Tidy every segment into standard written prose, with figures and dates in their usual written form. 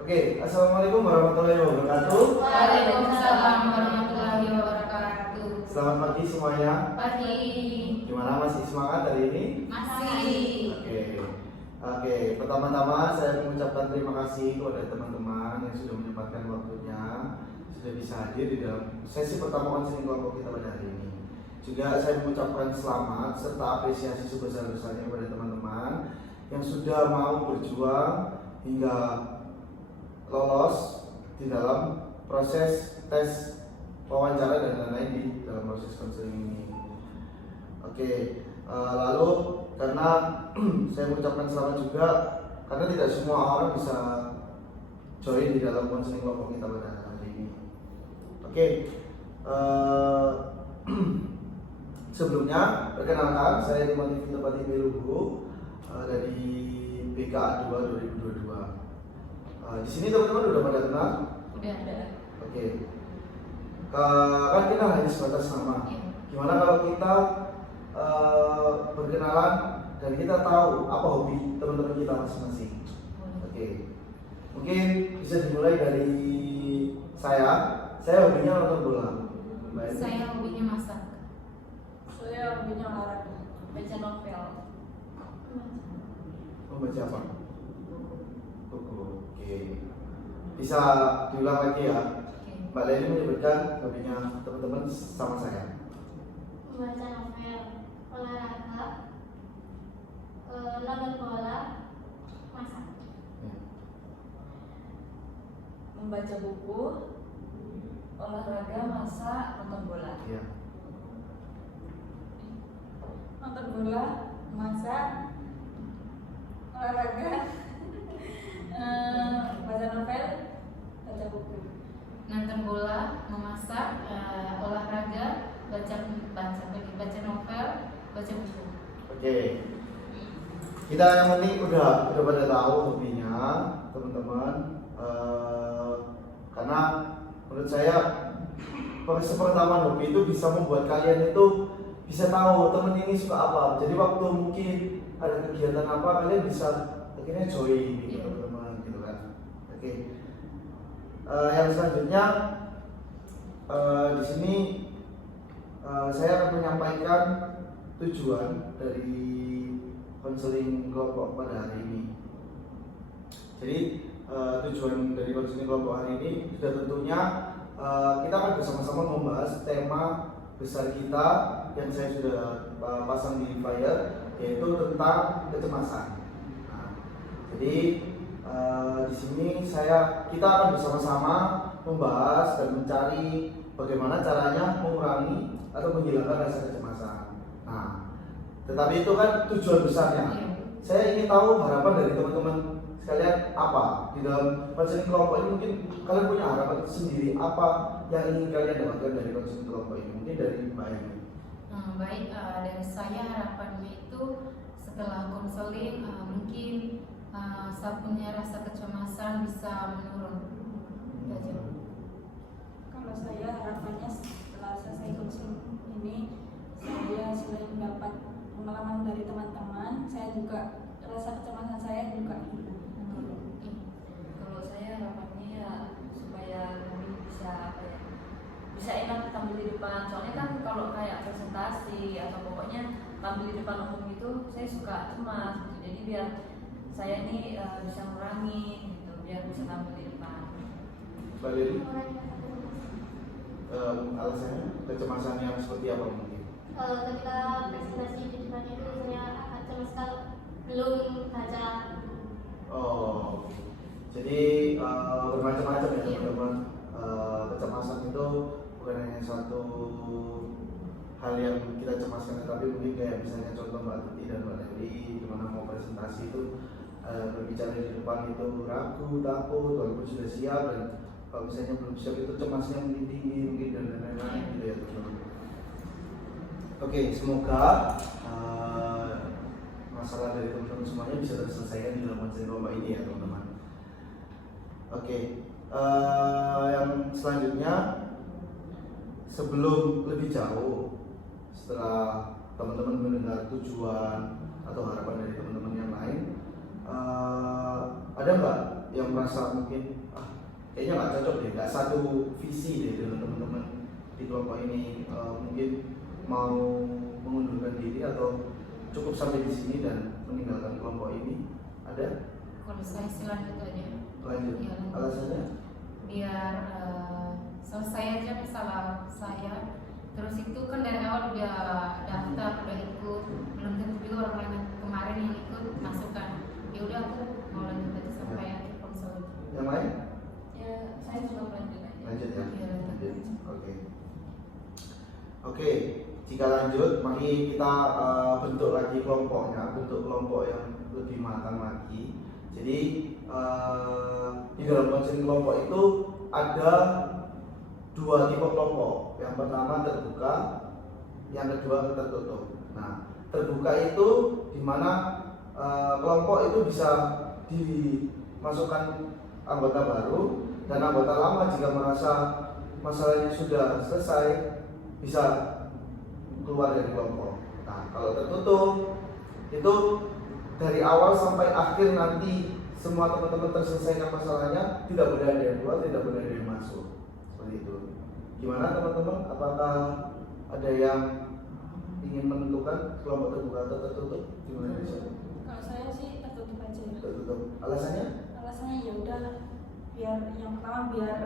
Oke, assalamualaikum warahmatullahi wabarakatuh. Waalaikumsalam warahmatullahi wabarakatuh. Selamat pagi semuanya. Pagi. Gimana, masih semangat hari ini? Masih. Oke. Pertama-tama saya mengucapkan terima kasih kepada teman-teman yang sudah menyempatkan waktunya, sudah bisa hadir di dalam sesi pertama konseling kelompok kita pada hari ini. Juga saya mengucapkan selamat serta apresiasi sebesar-besarnya kepada teman-teman yang sudah mau berjuang hingga lolos di dalam proses tes wawancara dan lain-lain di dalam proses konseling ini. Oke, lalu karena saya mengucapkan selamat juga karena tidak semua orang bisa join di dalam konseling kelompok kita pada hari ini. Oke, sebelumnya perkenalkan saya Timothy Tepati Berubu dari BKA 2 2022. Di sini teman-teman udah pada kenal? Udah ada. Oke. Kan kita hanya sebatas nama. Gimana kalau kita berkenalan dan kita tahu apa hobi teman-teman kita masing-masing? Oke. Mungkin bisa dimulai dari saya. Saya hobinya nonton bola. Baik. Saya hobinya masak. Saya hobinya olahraga, baca novel. Membaca apa? Oke. Bisa diulang lagi ya. Oke. Mbak Leli menyebutkan hobinya teman-teman sama saya. Membaca novel, olahraga, nonton bola, masak. Ya. Membaca buku, olahraga, masak, nonton bola. Ya. Nonton bola, masak, olahraga, baca novel, baca buku. Nonton bola, memasak, olahraga, baca novel, baca buku. Oke. Kita yang penting udah pada tahu hobinya teman-teman. Karena menurut saya pertama hobi itu bisa membuat kalian itu bisa tahu teman ini suka apa. Jadi waktu mungkin ada kegiatan apa kalian bisa akhirnya join gitu teman-teman gitu kan. Oke. Yang selanjutnya di sini saya akan menyampaikan tujuan dari konseling kelompok pada hari ini. Jadi tujuan dari konseling kelompok hari ini sudah tentunya kita akan bersama-sama membahas tema besar kita yang saya sudah pasang di flyer, yaitu tentang kecemasan. Nah, jadi di sini kita akan bersama-sama membahas dan mencari bagaimana caranya mengurangi atau menghilangkan rasa kecemasan. Nah, tetapi itu kan tujuan besarnya. Saya ingin tahu harapan dari teman-teman sekalian apa di dalam konseling kelompok ini. Mungkin kalian punya harapan sendiri apa yang ingin kalian dapatkan dari konseling kelompok ini. Mungkin dari Mbak Ayu. Baik, dari saya harapannya itu setelah konseling mungkin saya punya rasa kecemasan bisa menurun. Itu aja. Kalau saya harapannya setelah selesai konseling ini, saya selain mendapat pengalaman dari teman-teman, saya juga rasa kecemasan saya juga hilang. Kalau saya harapannya ya supaya kami bisa bisa enak tampil di depan. Soalnya kan kalau kayak presentasi atau pokoknya tampil di depan umum itu saya suka cemas gitu. Jadi biar saya ini bisa ngurangi gitu, biar bisa tampil di depan. Mbak Lili, alasannya kecemasan yang seperti apa mungkin? Ketika presentasi di depan itu saya agak cemas kalau belum baca. Oh, jadi bermacam-macam ya teman-teman. Kecemasan itu bukan hanya satu hal yang kita cemaskan, tapi mungkin kayak misalnya contoh Mbak Tuti dan Mbak Leli dimana mau presentasi itu berbicara di depan itu ragu, takut, walaupun sudah siap, dan kalau misalnya belum siap itu cemasnya mungkin tinggi mungkin dan lain-lain gitu ya teman-teman. Oke, semoga masalah dari teman-teman semuanya bisa terselesaikan di dalam konseling kelompok ini ya teman-teman. Oke, yang selanjutnya sebelum lebih jauh, setelah teman-teman mendengar tujuan atau harapan dari teman-teman yang lain, ada nggak yang merasa mungkin kayaknya nggak cocok deh, nggak satu visi deh dengan teman-teman di kelompok ini, mungkin mau mengundurkan diri atau cukup sampai di sini dan meninggalkan kelompok ini, ada? Kalau saya sih lanjut aja. Lanjut. Iya, lanjut. Alasannya? Biar selesai aja masalah saya. Terus itu kan dari awal udah daftar, udah ikut, belum tentu juga orang lain yang kemarin yang ikut masukkan. Ya udah aku mau lanjut aja sampai akhir konseling. Yang lain? Ya saya juga lanjut aja. Lanjut ya? Iya, lanjut. Oke. Oke, jika lanjut, mari kita bentuk lagi kelompoknya, bentuk kelompok yang lebih matang lagi. Jadi di dalam konseling kelompok itu ada 2 tipe kelompok. Yang pertama terbuka, yang kedua tertutup. Nah, terbuka itu dimana kelompok itu bisa dimasukkan anggota baru dan anggota lama jika merasa masalahnya sudah selesai bisa keluar dari kelompok. Nah, kalau tertutup itu dari awal sampai akhir nanti semua teman-teman terselesaikan masalahnya, tidak boleh ada yang keluar, tidak boleh ada yang masuk. Seperti itu. Gimana teman-teman? Apakah ada yang ingin menentukan kelompok terbuka atau tertutup? Gimana bisa? Kalau saya sih tertutup aja. Tertutup. Alasannya? Alasannya ya udah, biar yang pertama biar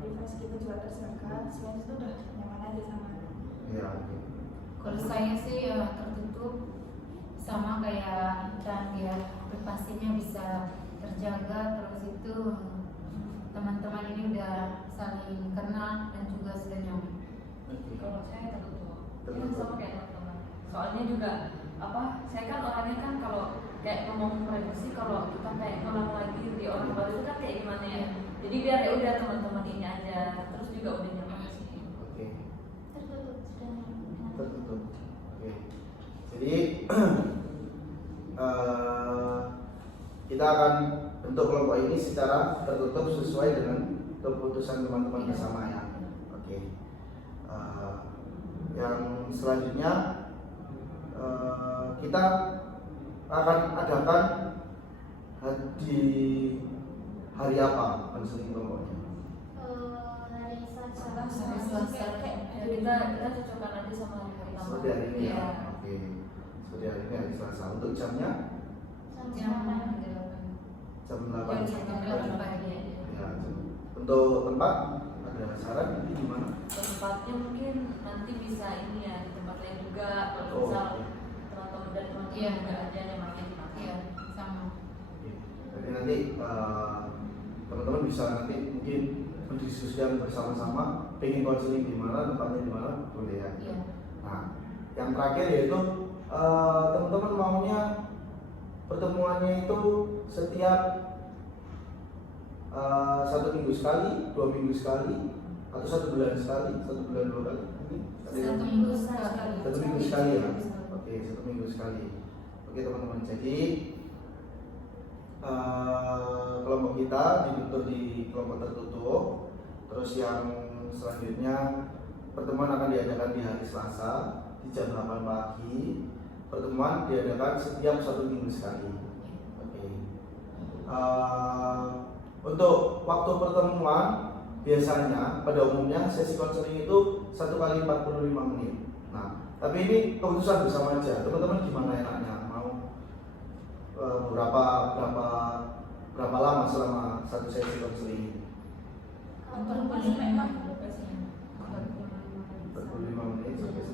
privasi kita juga terjaga, selain itu udah nyaman aja sama. Ya, oke. Kalau saya sih tertutup sama kayak Intan, biar privasinya bisa terjaga. Terus itu teman-teman ini udah saling kenal dan juga sudah nyaman. Kalau saya tertutup, Tertutup. sama kayak teman-teman. Soalnya juga saya kan orangnya kan kalau kayak ngomong prediksi, kalau kita kayak ngulang lagi di orang baru itu kan kayak gimana ya. Jadi biar ya udah teman-teman ini aja, terus juga udah nyaman sih. Oke. Tertutup sudah. Tertutup. Oke. Jadi kita akan bentuk kelompok ini secara tertutup sesuai dengan keputusan teman-teman bersama ya. Oke. Yang selanjutnya kita akan adakan di hari apa konseling kelompoknya? Hari Selasa. Hari Selasa. Ya, kita cocokkan aja sama hari pertama. Seperti hari ini ya. Iya. Oke. Seperti hari ini hari Selasa. Untuk jamnya Jam 8. jam 8. Jam 8 pagi. Ya, untuk tempat ada saran nanti di mana? Tempatnya mungkin nanti bisa ini ya di tempat lain juga. Kalau Oh, misal oke. teman-teman dari teman-teman Iya. juga ada yang makin dipakai. Iya, sama. Oke. Jadi nanti teman-teman bisa nanti mungkin mendiskusikan bersama-sama pengen konseling di mana, tempatnya di mana, boleh ya. Iya. Nah, yang terakhir yaitu teman-teman maunya pertemuannya itu setiap 1 minggu sekali, 2 minggu sekali, atau 1 bulan sekali, 1 bulan 2 kali. Ada yang- 1 minggu sekali. 1 minggu sekali ya. Oke, 1 minggu sekali. Oke teman-teman, jadi kelompok kita dibentuk di kelompok tertutup. Terus yang selanjutnya pertemuan akan diadakan di hari Selasa di jam 8 pagi. Pertemuan diadakan setiap 1 minggu sekali. Oke. Untuk waktu pertemuan biasanya pada umumnya sesi konseling itu 1 kali 45 menit. Nah, tapi ini keputusan bersama aja. Teman-teman gimana enaknya? Mau berapa lama selama 1 sesi konseling ini? Kalau paling memang 45 menit sampai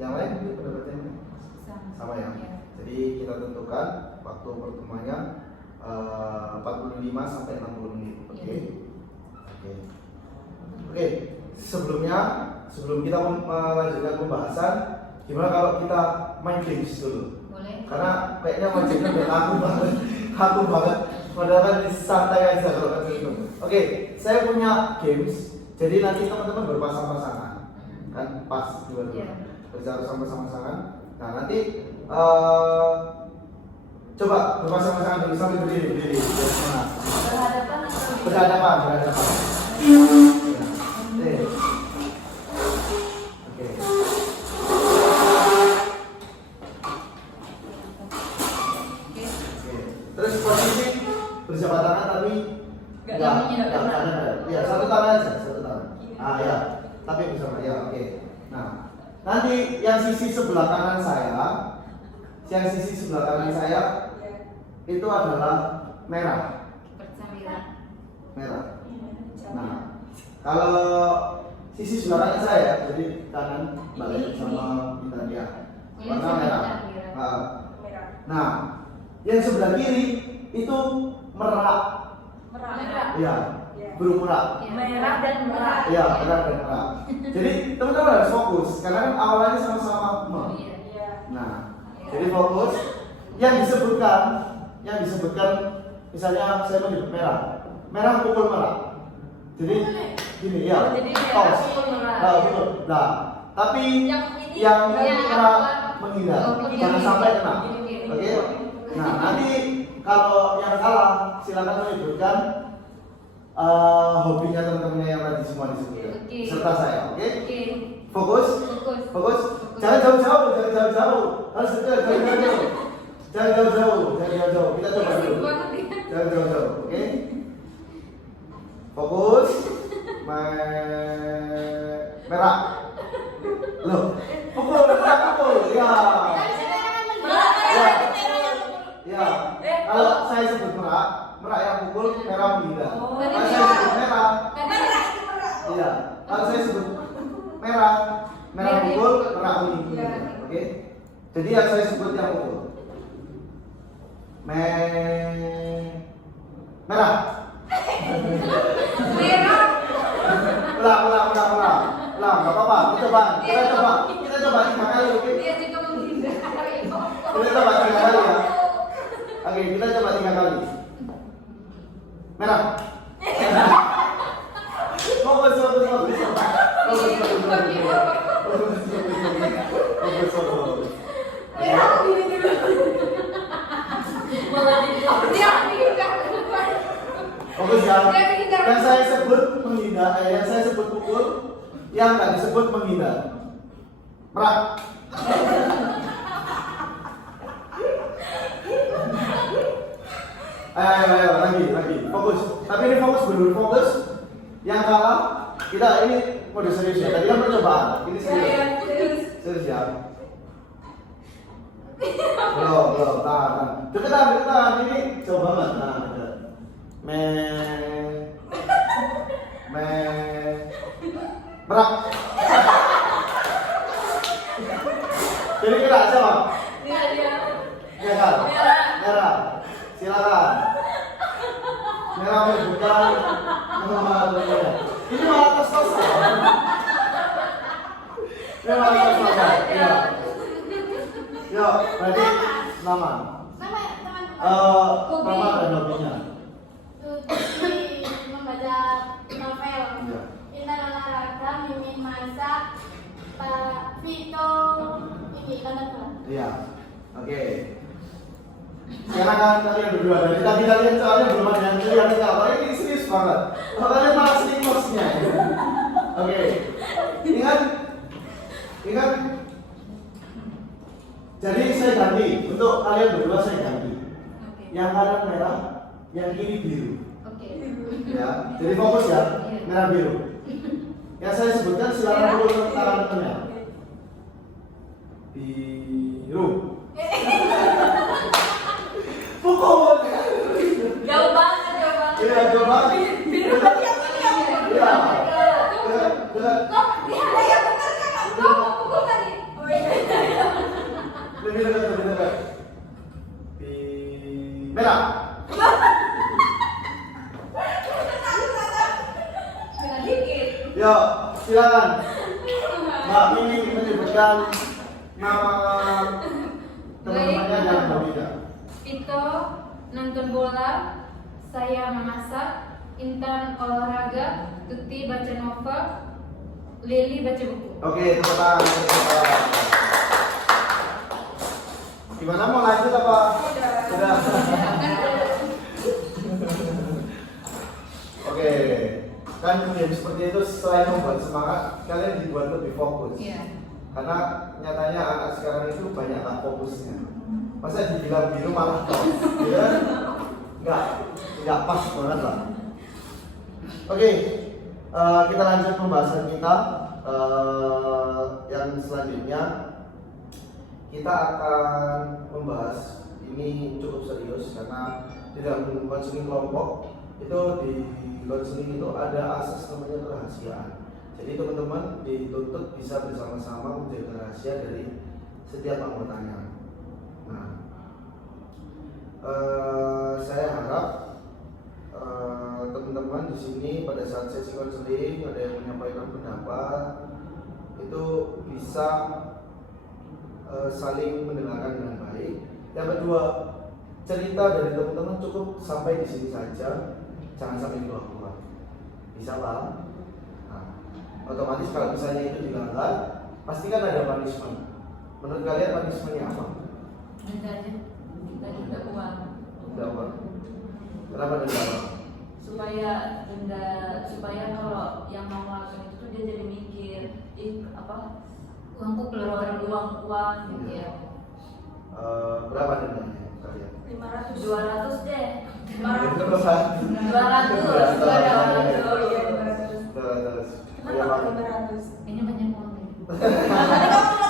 yang lain mungkin pendapatnya mana? Sama ya. Iya. Jadi kita tentukan waktu pertemuannya 45 sampai 60 menit. Oke. Iya. Oke. Oke. Sebelum kita melanjutkan pembahasan, gimana kalau kita main games dulu? Boleh. Karena kayaknya wajibnya udah kaku banget. Padahal kan santai aja kalau kan gitu. Oke, saya punya games. Jadi nanti teman-teman berpasang-pasangan, kan pas dua-dua. Iya. Bersama-pasangan. Nah nanti coba berpasang-pasangan dulu sambil berdiri. Biar semangat. Berhadapan atau di Berhadapan. Ya. Oke. Oke. Terus posisi berjabat tangan tapi tapi Nggak, nggak ininya nggak kena. ada. Ya, satu tangan aja, satu tangan. Ah ya, tapi bersama ya, oke. Nah, nanti yang sisi sebelah kanan saya, itu adalah merah. Merah. Nah, kalau sisi sebelah kanan saya, jadi kanan balik sama Italia, warna merah. Nah, yang sebelah kiri itu merak. Merah. Ya, burung merak. Merah dan merah. Ya, merak dan merak. Jadi teman-teman harus fokus, karena kan awalnya sama-sama me. Iya. Nah, jadi fokus. Yang disebutkan, misalnya saya menyebut merah pukul merak. Jadi gini ya, Jadi tos. pukul merah. Nah, betul. Nah, tapi Yang ini yang yang merak apa? menghindar, Oh, jangan gini. sampai kena. Gini. Oke. Nah, nanti kalau yang kalah silakan menyebutkan hobinya teman-temannya yang tadi semua disebutkan, Oke. serta saya. Oke. Oke. Fokus. Fokus. Jangan jauh-jauh. Harus dekat, jangan jauh-jauh. Kita coba dulu. Jangan jauh-jauh, oke? Fokus. Merah. Loh, pukul. Ya. Ya. Kalau saya sebut merah yang pukul, merah menghindar. Kalau saya sebut merah, iya. Kalau saya sebut merah pukul, merah menghindar. Oke? Jadi yang saya sebut yang pukul. Merah. Ulang. Nggak apa-apa. Kita coba 3 kali, oke? Dia juga menghindar. Kita coba 3 kali ya. Oke, kita coba 3 kali. Merah. Fokus. Fokus ya. Yang saya sebut menghindar, yang saya sebut pukul, yang nggak disebut menghindar. Merah. Ayo, lagi. Fokus. Tapi ini fokus benar fokus. Yang kalah, kita ini mode serius ya. Tadi kan percobaan. Ini serius. Serius ya. Belum. Tahan. Deketan. Ini coba banget. Nah, dekat. Merah. Jadi kita siapa? Ya kan? Merah. Silakan. Merah menyebutkan nama temannya. Ini malah tos-tosan. Ini malah tos-tosan. Iya. Yuk, berarti nama. Nama dan hobinya. Membaca novel. Iya. Intan olahraga, mimin masak, Pak Vito ini kan Iya. Oke. Silakan kalian berdua. Dari tadi kalian soalnya belum ada yang kelihatan apa ini serius banget. Kalian malah seriusnya. Oke. Ingat. Jadi saya ganti untuk kalian berdua saya ganti. Yang kanan merah, yang kiri biru. Oke. Ya. Jadi fokus ya. Merah biru. Yang saya sebutkan silakan pukul tangan temannya. Biru. Pukul. Jauh banget. Iya, coba. Biru tadi yang ini yang Iya. Dekat. Lebih dekat. Merah. Yo, silakan. Mbak Mimi menyebutkan nama teman-temannya dan Mbak Wida. Vito nonton bola, saya memasak, Intan olahraga, Tuti baca novel, Lili baca buku. Oke, tepuk tangan. Gimana mau lanjut apa? Sudah. Oke. Kan game seperti itu selain membuat semangat, kalian dibuat lebih fokus. Iya. Karena nyatanya anak sekarang itu banyak fokusnya. Masa dibilang biru malah ya? Enggak nggak pas banget lah. Oke, kita lanjut pembahasan kita. Yang selanjutnya kita akan membahas ini cukup serius karena di dalam konseling kelompok itu di konseling itu ada asas namanya kerahasiaan. Jadi teman-teman dituntut bisa bersama-sama menjaga rahasia dari setiap anggotanya. Nah, saya harap teman-teman di sini pada saat sesi konseling ada yang menyampaikan pendapat itu bisa saling mendengarkan dengan baik. Yang kedua, cerita dari teman-teman cukup sampai di sini saja, jangan sampai keluar. Bisa Pak? Nah, otomatis kalau misalnya itu dilanggar, pasti kan ada punishment. Menurut kalian punishmentnya apa? Denda aja. Denda uang. Denda apa? Kenapa denda apa? Supaya kalau yang mau melakukan itu tuh dia jadi mikir, Uangku keluar uang gitu ya. Berapa dendanya kalian? 500. 200 deh. 500. 200. Oh iya 500. Terus. Kenapa 500? Ini banyak uang nih.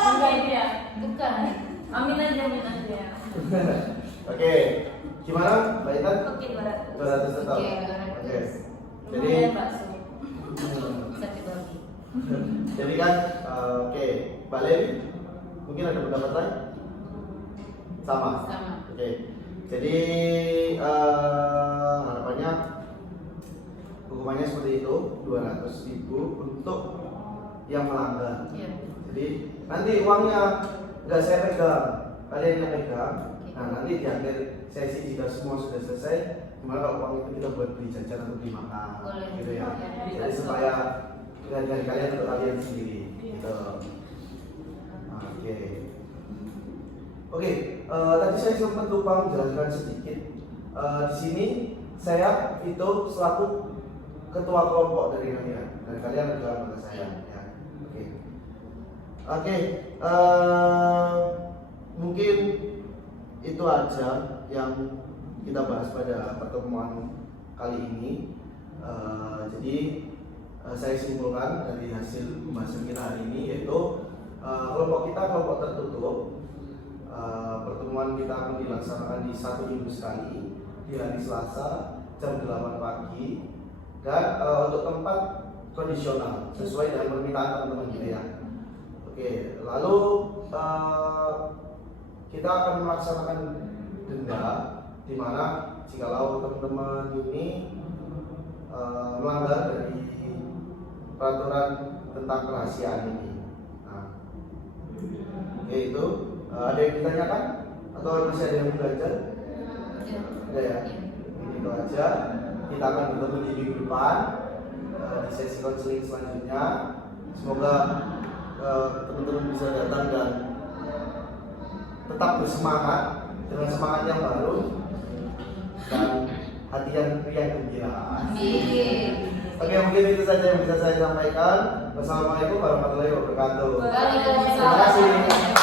Enggak ini ya. Bukan. Amin aja. Oke, gimana Mbak Intan? Oke 200. 200 tetap. Oke, 200. Oke. Jadi, Lumayan bakso. Bisa dibagi. jadi kan, oke, Mbak Lewi, mungkin ada pendapat lain? Sama. Sama. Oke. Jadi harapannya hukumannya seperti itu, 200.000 untuk yang melanggar. Iya. Jadi nanti uangnya nggak saya pegang, kalian yang pegang. Nah nanti di akhir sesi jika semua sudah selesai, gimana kalau uang itu kita buat beli jajan atau beli makan, Boleh. gitu ya. Ya. Jadi supaya dari kalian untuk kalian sendiri, gitu. Oke, tadi saya sempat lupa menjelaskan sedikit. Di sini saya itu selaku ketua kelompok dari kalian, dan kalian adalah anggota saya. Ya. Oke, mungkin itu aja yang kita bahas pada pertemuan kali ini. Jadi saya simpulkan dari hasil pembahasan kita hari ini yaitu kelompok kita kelompok tertutup. Pertemuan kita akan dilaksanakan di 1 minggu sekali di hari Selasa jam 8 pagi dan untuk tempat kondisional sesuai dengan permintaan teman-teman gitu ya. Oke, lalu kita akan melaksanakan denda di mana jikalau teman-teman ini melanggar dari peraturan tentang kerahasiaan ini. Nah, oke itu. Ada yang ditanyakan? Atau masih ada yang belajar? Ada ya? Itu aja. Kita akan bertemu di minggu depan di sesi konseling selanjutnya. Semoga teman-teman bisa datang dan tetap bersemangat dengan semangat yang baru dan hati yang riang gembira. Amin. Oke, mungkin itu saja yang bisa saya sampaikan. Wassalamualaikum warahmatullahi wabarakatuh. Waalaikumsalam. Terima kasih.